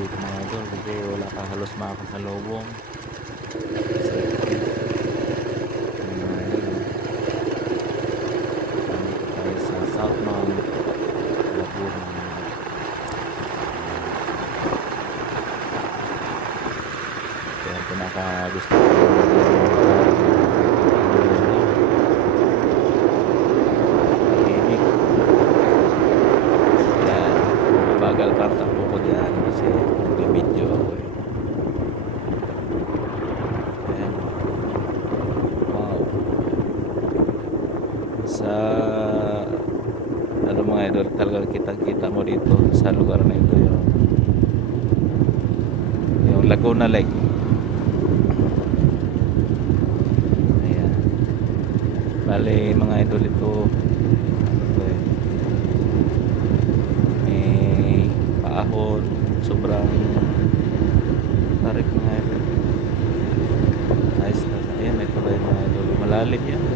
dito mga idol kasi wala ka halos makakasalubong. Mga idol, nandito tayo sa South Mount Laguna mga idol. Kaya ang pinaka gusto ko tahimik. Yan, bagal pa ang takbo ko dyan kasi nagbibideo ako eh. Ayan. Wow. Sa ano mga idol, talagang kitang-kita mo dito sa lugar na ito yung Laguna Lake. Ayan. Bale mga idol, ito eh, may paahon, sobrang tarik mga idol. Nice na. Ayan, may tulay mga idol, malalim yan.